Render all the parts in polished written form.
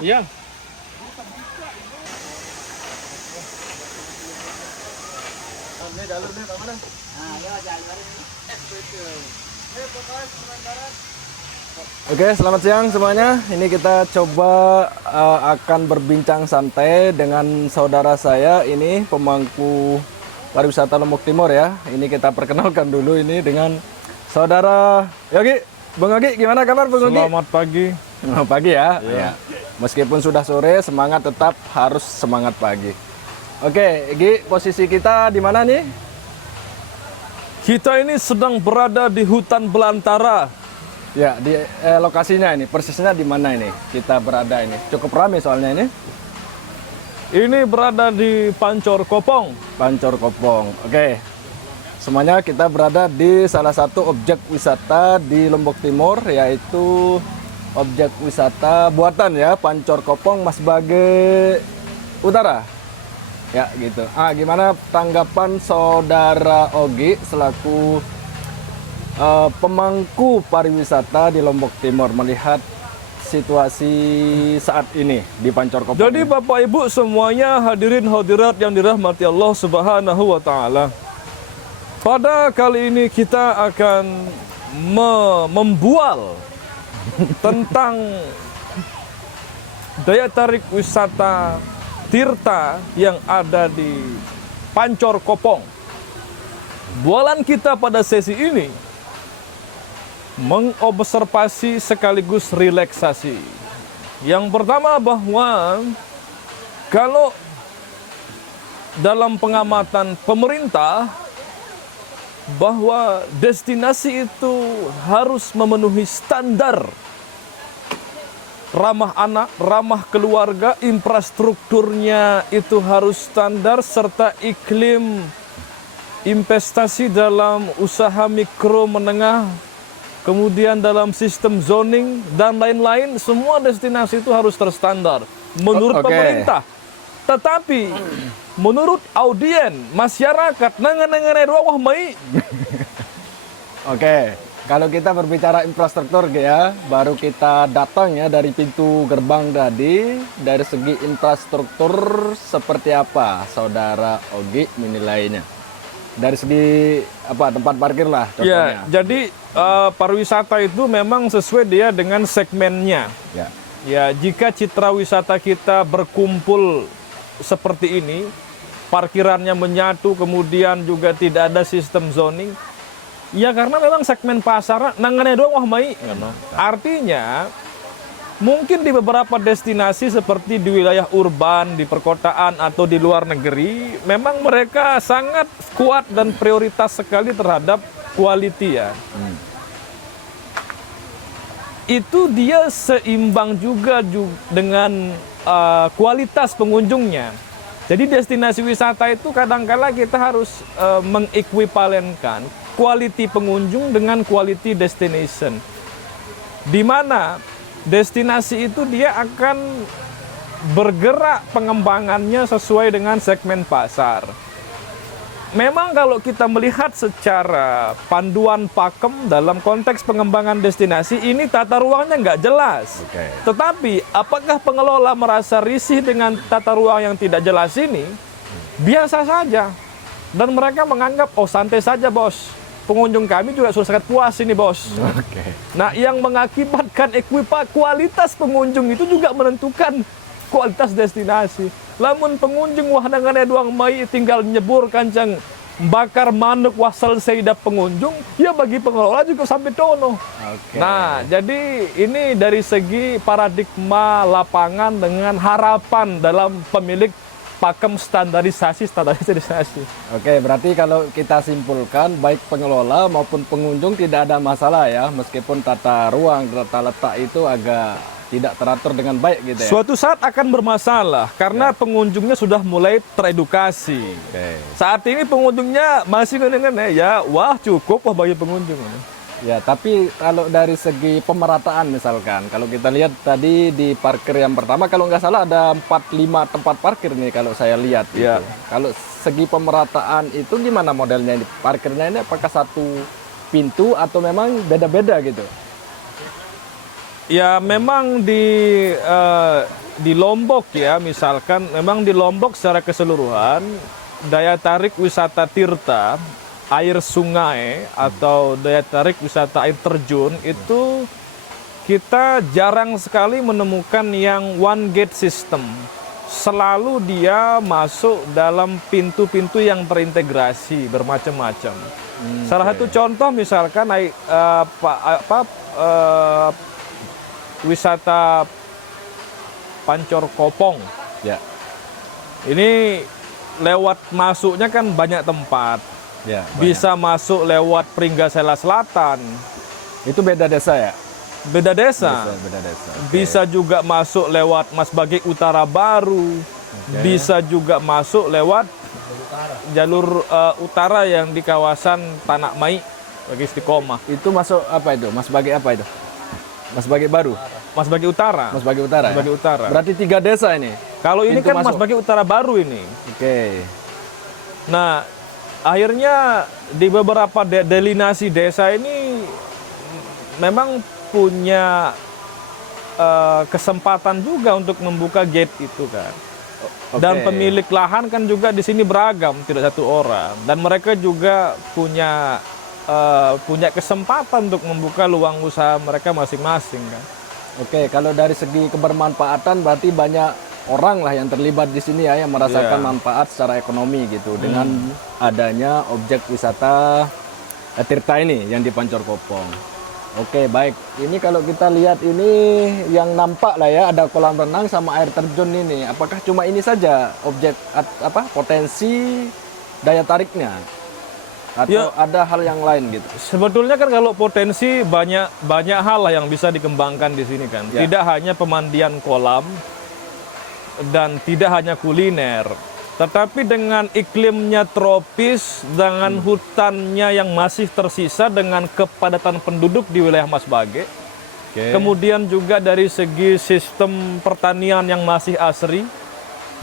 Iya. Oke, selamat siang semuanya. Ini kita coba akan berbincang santai dengan saudara saya ini, pemangku pariwisata Lombok Timur ya. Ini kita perkenalkan dulu ini dengan saudara Yogi. Bang Yogi, gimana kabar Bang Yogi? Selamat pagi. Selamat pagi ya. Ya. Meskipun sudah sore, semangat tetap harus semangat pagi. Oke, Gi, posisi kita di mana nih? Kita ini sedang berada di hutan belantara. Ya, di lokasinya ini, persisnya di mana ini? Kita berada ini. Cukup ramai soalnya ini. Ini berada di Pancor Kopong. Pancor Kopong. Oke. Semuanya kita berada di salah satu objek wisata di Lombok Timur, yaitu objek wisata buatan ya, Pancor Kopong, Mas Bage Utara. Ya, gitu. Gimana tanggapan saudara Ogi selaku pemangku pariwisata di Lombok Timur melihat situasi saat ini di Pancor Kopong? Jadi Bapak Ibu semuanya, hadirin hadirat yang dirahmati Allah Subhanahu wa taala. Pada kali ini kita akan membual tentang daya tarik wisata Tirta yang ada di Pancor Kopong. Bualan kita pada sesi ini mengobservasi sekaligus relaksasi. Yang pertama bahwa kalau dalam pengamatan pemerintah bahwa destinasi itu harus memenuhi standar ramah anak, ramah keluarga, infrastrukturnya itu harus standar, serta iklim investasi dalam usaha mikro menengah, kemudian dalam sistem zoning dan lain-lain, semua destinasi itu harus terstandar menurut pemerintah. Tetapi menurut audien masyarakat nangan-nangan wah mai. Oke, kalau kita berbicara infrastruktur ya, baru kita datang ya dari pintu gerbang tadi. Dari segi infrastruktur seperti apa saudara Ogi menilainya? Dari segi apa, tempat parkir lah contohnya. Ya, jadi pariwisata itu memang sesuai dia dengan segmennya. Ya. Ya, jika citra wisata kita berkumpul seperti ini, parkirannya menyatu, kemudian juga tidak ada sistem zoning, ya karena memang segmen pasar nangannya doang wah mai. Artinya mungkin di beberapa destinasi seperti di wilayah urban, di perkotaan atau di luar negeri, memang mereka sangat kuat dan prioritas sekali terhadap quality ya. Itu dia seimbang juga dengan kualitas pengunjungnya. Jadi destinasi wisata itu kadang-kala kita harus mengekuivalenkan quality pengunjung dengan quality destination. Di mana destinasi itu dia akan bergerak pengembangannya sesuai dengan segmen pasar. Memang kalau kita melihat secara panduan pakem dalam konteks pengembangan destinasi, ini tata ruangnya nggak jelas. Tetapi apakah pengelola merasa risih dengan tata ruang yang tidak jelas ini? Biasa saja. Dan mereka menganggap, oh santai saja bos, pengunjung kami juga sudah sangat puas ini bos. Nah, yang mengakibatkan kualitas pengunjung itu juga menentukan kualitas destinasi. Lamun pengunjung wah nangannya doang mai tinggal nyebur kancang bakar manuk wah selesai dap pengunjung, ya bagi pengelola juga sampai tono. Nah, jadi ini dari segi paradigma lapangan dengan harapan dalam pemilik pakem standarisasi. Oke, berarti kalau kita simpulkan baik pengelola maupun pengunjung tidak ada masalah ya, meskipun tata ruang, tata letak itu agak tidak teratur dengan baik gitu ya. Suatu saat akan bermasalah karena pengunjungnya sudah mulai teredukasi. Saat ini pengunjungnya masih dengan ya wah cukup wah bagi pengunjung. Ya, tapi kalau dari segi pemerataan misalkan, kalau kita lihat tadi di parkir yang pertama kalau nggak salah ada 4-5 tempat parkir nih kalau saya lihat. Ya. Gitu. Kalau segi pemerataan itu gimana modelnya ini? Parkirnya ini apakah satu pintu atau memang beda-beda gitu? Ya memang di Lombok ya, misalkan memang di Lombok secara keseluruhan daya tarik wisata tirta, air sungai atau daya tarik wisata air terjun itu kita jarang sekali menemukan yang one gate system. Selalu dia masuk dalam pintu-pintu yang terintegrasi bermacam-macam. Salah satu contoh misalkan wisata Pancor Kopong. Ya, Ini lewat masuknya kan banyak tempat. ya. Bisa masuk lewat Pringgasela Selatan, Itu beda desa ya? beda desa. Beda desa. Bisa juga masuk lewat Mas Bagik Utara Baru. Bisa juga masuk lewat jalur utara yang di kawasan Tanah Mai bagi Istiqomah. Itu masuk apa itu? Mas Bagi apa itu? Mas Bagi Baru? Mas Bagik Utara. Mas Bagi Utara Mas Bagi ya? Utara. Berarti 3 desa ini? Kalau ini Pintu kan Mas masuk. Bagik Utara Baru ini. Oke. Nah, akhirnya di beberapa delinasi desa ini memang punya kesempatan juga untuk membuka gate itu kan. Dan Oke. pemilik lahan kan juga di sini beragam, tidak satu orang. Dan mereka juga punya kesempatan untuk membuka luang usaha mereka masing-masing kan. Oke, kalau dari segi kebermanfaatan berarti banyak orang lah yang terlibat di sini ya yang merasakan Iya. manfaat secara ekonomi gitu dengan adanya objek wisata Tirta ini yang di Pancor Kopong. Oke, baik. Ini kalau kita lihat ini yang nampak lah ya ada kolam renang sama air terjun ini. Apakah cuma ini saja objek potensi daya tariknya? Atau Ya. ada hal yang lain gitu? Sebetulnya kan kalau potensi banyak hal lah yang bisa dikembangkan di sini kan. Ya. Tidak hanya pemandian kolam dan tidak hanya kuliner, tetapi dengan iklimnya tropis, dengan hutannya yang masih tersisa, dengan kepadatan penduduk di wilayah Mas Bage, Oke. kemudian juga dari segi sistem pertanian yang masih asri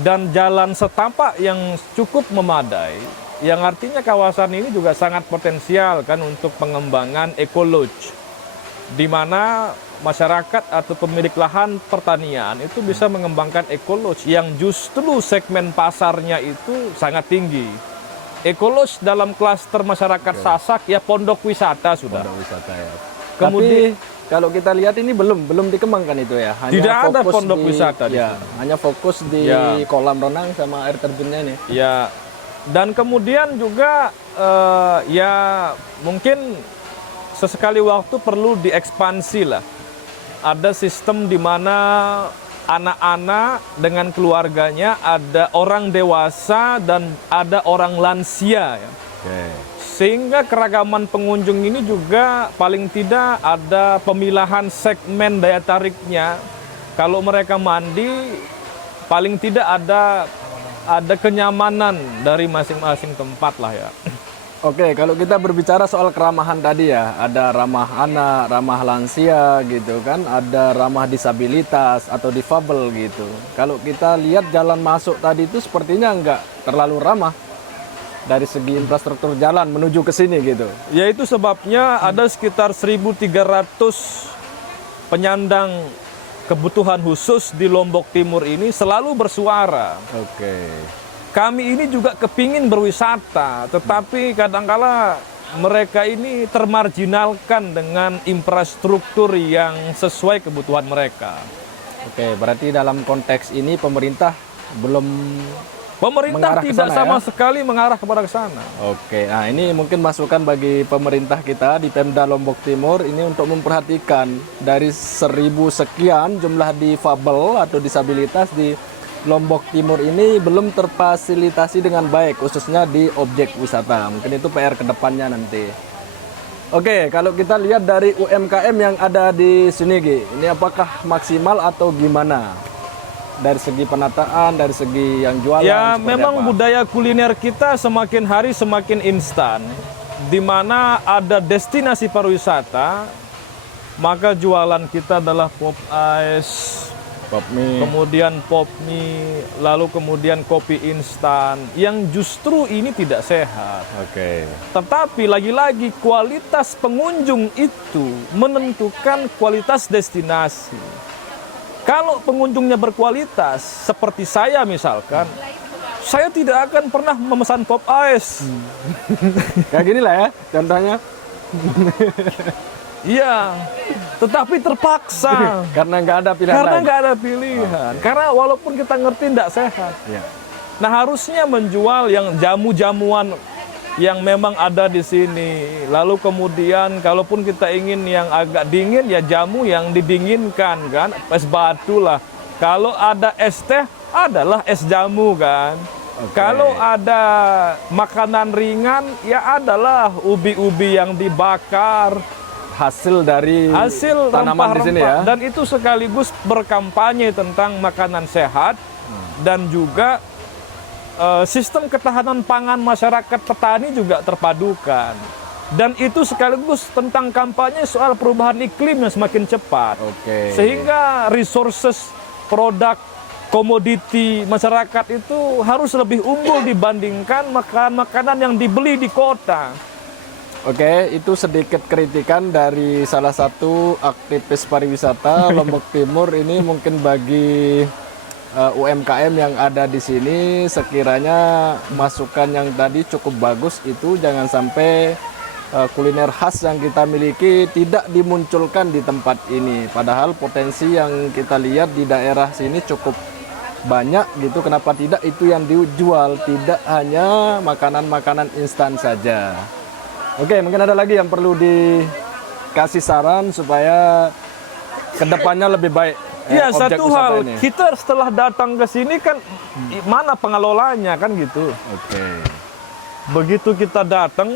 dan jalan setapak yang cukup memadai, yang artinya kawasan ini juga sangat potensial kan untuk pengembangan ekolodge, di mana masyarakat atau pemilik lahan pertanian itu bisa mengembangkan ekolodge yang justru segmen pasarnya itu sangat tinggi. Ekolodge dalam klaster masyarakat Sasak ya pondok wisata sudah. Pondok wisata ya. Kemudian- Tapi kalau kita lihat ini belum dikembangkan itu ya. Tidak ada fokus pondok wisata di ya, hanya fokus di Ya. kolam renang sama air terjunnya ini. Ya, dan kemudian juga ya mungkin sesekali waktu perlu diekspansi lah. Ada sistem di mana anak-anak dengan keluarganya, ada orang dewasa dan ada orang lansia ya. Oke. Sehingga keragaman pengunjung ini juga paling tidak ada pemilahan segmen daya tariknya. Kalau mereka mandi, paling tidak ada kenyamanan dari masing-masing tempat lah ya. Oke, kalau kita berbicara soal keramahan tadi ya, ada ramah anak, ramah lansia gitu kan, ada ramah disabilitas atau difabel gitu. Kalau kita lihat jalan masuk tadi itu sepertinya nggak terlalu ramah dari segi infrastruktur jalan menuju ke sini gitu. Yaitu sebabnya ada sekitar 1.300 penyandang kebutuhan khusus di Lombok Timur ini selalu bersuara. Oke. Kami ini juga kepingin berwisata, tetapi kadangkala mereka ini termarginalkan dengan infrastruktur yang sesuai kebutuhan mereka. Oke, berarti dalam konteks ini pemerintah belum Pemerintah Mengarah ke tidak sana sama ya? sekali mengarah kepada ke sana. Oke, nah ini mungkin masukan bagi pemerintah kita di Pemda Lombok Timur ini untuk memperhatikan dari 1.000 sekian jumlah difabel atau disabilitas di Lombok Timur ini belum terfasilitasi dengan baik, khususnya di objek wisata. Mungkin itu PR kedepannya nanti. Oke, kalau kita lihat dari UMKM yang ada di sini, Gi, ini apakah maksimal atau gimana? Dari segi penataan, dari segi yang jualan, Ya, seperti memang apa? budaya kuliner kita semakin hari semakin instan. Di mana ada destinasi pariwisata, maka jualan kita adalah pop ice, Pop mie. kemudian pop mie, lalu kemudian kopi instan, yang justru ini tidak sehat. Oke. Tetapi lagi-lagi kualitas pengunjung itu menentukan kualitas destinasi. Kalau pengunjungnya berkualitas, seperti saya misalkan, saya tidak akan pernah memesan pop ice. Kayak gini lah ya, contohnya. Iya, tetapi terpaksa. Karena nggak ada pilihan Karena lain. nggak ada pilihan. Karena walaupun kita ngerti tidak sehat. Iya. Nah, harusnya menjual yang jamu-jamuan yang memang ada di sini. Lalu kemudian kalaupun kita ingin yang agak dingin, ya jamu yang didinginkan kan, es batu lah. Kalau ada es teh, adalah es jamu kan. Oke. Kalau ada makanan ringan, ya adalah ubi-ubi yang dibakar. Hasil dari Hasil tanaman di sini rempah-rempah. ya. Dan itu sekaligus berkampanye tentang makanan sehat dan juga sistem ketahanan pangan masyarakat petani juga terpadukan. Dan itu sekaligus tentang kampanye soal perubahan iklim yang semakin cepat. Oke. Sehingga resources, produk, komoditi masyarakat itu harus lebih unggul dibandingkan makanan-makanan yang dibeli di kota. Oke, itu sedikit kritikan dari salah satu aktivis pariwisata Lombok Timur. Ini mungkin bagi UMKM yang ada di sini, sekiranya masukan yang tadi cukup bagus. Itu jangan sampai kuliner khas yang kita miliki tidak dimunculkan di tempat ini. Padahal potensi yang kita lihat di daerah sini cukup banyak gitu. Kenapa tidak itu yang dijual, tidak hanya makanan-makanan instan saja. Oke, mungkin ada lagi yang perlu dikasih saran supaya kedepannya lebih baik. Iya, Objek satu wisata hal, ini. kita setelah datang ke sini kan mana pengelolanya kan gitu. Oke. Begitu kita datang,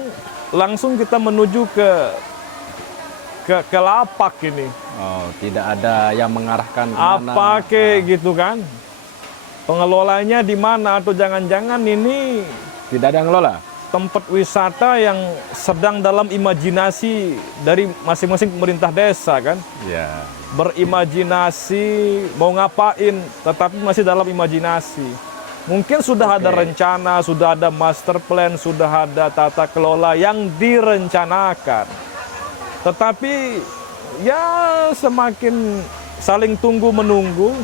langsung kita menuju ke lapak ini. Oh, tidak ada yang mengarahkan kemana. Apa kayak gitu kan? Pengelolanya di mana atau jangan-jangan ini Tidak ada yang ngelola. tempat wisata yang sedang dalam imajinasi dari masing-masing pemerintah desa kan? Ya. Berimajinasi mau ngapain, tetapi masih dalam imajinasi. Mungkin sudah ada rencana, sudah ada master plan, sudah ada tata kelola yang direncanakan. Tetapi ya semakin saling tunggu menunggu,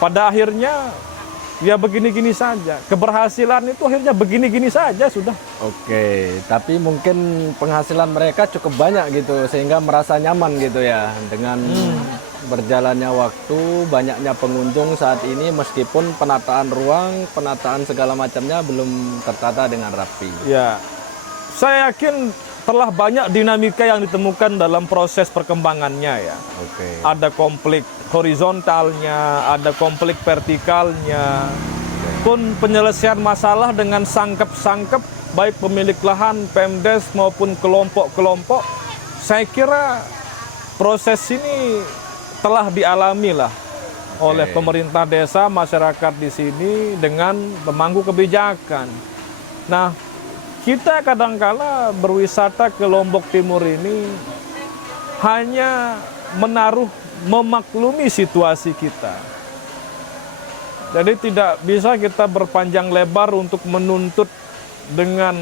pada akhirnya ya begini-gini saja. Keberhasilan itu akhirnya begini-gini saja sudah. Oke, tapi mungkin penghasilan mereka cukup banyak gitu sehingga merasa nyaman gitu ya dengan berjalannya waktu, banyaknya pengunjung saat ini meskipun penataan ruang, penataan segala macamnya belum tertata dengan rapi. Ya, saya yakin telah banyak dinamika yang ditemukan dalam proses perkembangannya ya. Oke. Ada konflik horizontalnya, ada konflik vertikalnya. Pun penyelesaian masalah dengan sangkep-sangkep, baik pemilik lahan, Pemdes maupun kelompok-kelompok, saya kira proses ini telah dialami lah oleh pemerintah desa, masyarakat di sini dengan pemangku kebijakan. Nah, kita kadangkala berwisata ke Lombok Timur ini hanya memaklumi situasi kita. Jadi tidak bisa kita berpanjang lebar untuk menuntut dengan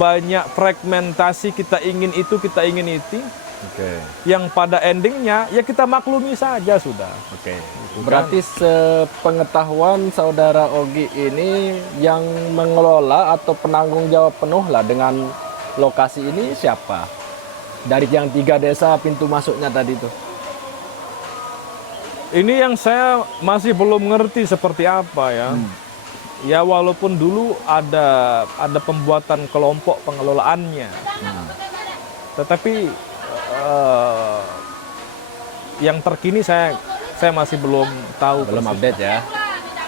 banyak fragmentasi, kita ingin itu, kita ingin itu. Oke. Yang pada endingnya ya kita maklumi saja sudah. Oke. Berarti sepengetahuan saudara Ogi ini yang mengelola atau penanggung jawab penuh lah dengan lokasi ini siapa? Dari yang 3 desa pintu masuknya tadi itu. Ini yang saya masih belum ngerti seperti apa ya. Ya walaupun dulu ada pembuatan kelompok pengelolaannya. Tetapi yang terkini saya masih belum tahu. Belum persis. update ya.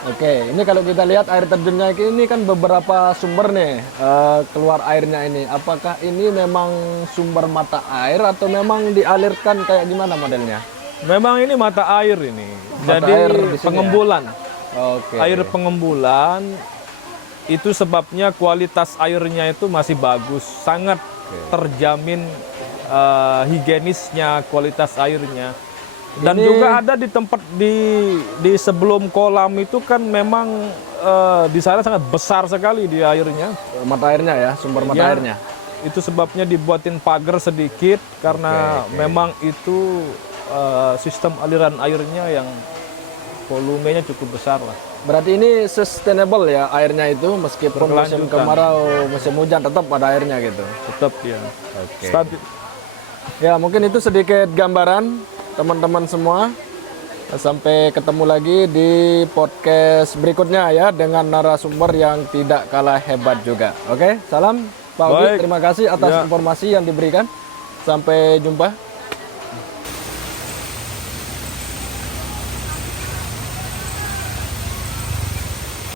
Oke, ini kalau kita lihat air terjunnya ini kan beberapa sumber nih keluar airnya ini. Apakah ini memang sumber mata air atau memang dialirkan kayak gimana modelnya? Memang ini mata air ini. Mata Jadi air di sini pengembulan. Oke. Air pengembulan itu sebabnya kualitas airnya itu masih bagus, sangat terjamin higienisnya, kualitas airnya. Dan juga ada di tempat di sebelum kolam itu kan memang di sana sangat besar sekali di airnya. Mata airnya ya, sumber mata Ya, airnya. itu sebabnya dibuatin pagar sedikit karena memang itu sistem aliran airnya yang volumenya cukup besar lah. Berarti ini sustainable ya airnya itu, meskipun musim Berkelanjutan. kemarau, musim hujan tetap ada airnya gitu. Tetap ya. Oke. Stabil. Ya, mungkin itu sedikit gambaran teman-teman semua. Sampai ketemu lagi di podcast berikutnya ya, dengan narasumber yang tidak kalah hebat juga. Oke, salam Pak Ugi, Baik. terima kasih atas Ya. informasi yang diberikan. Sampai jumpa.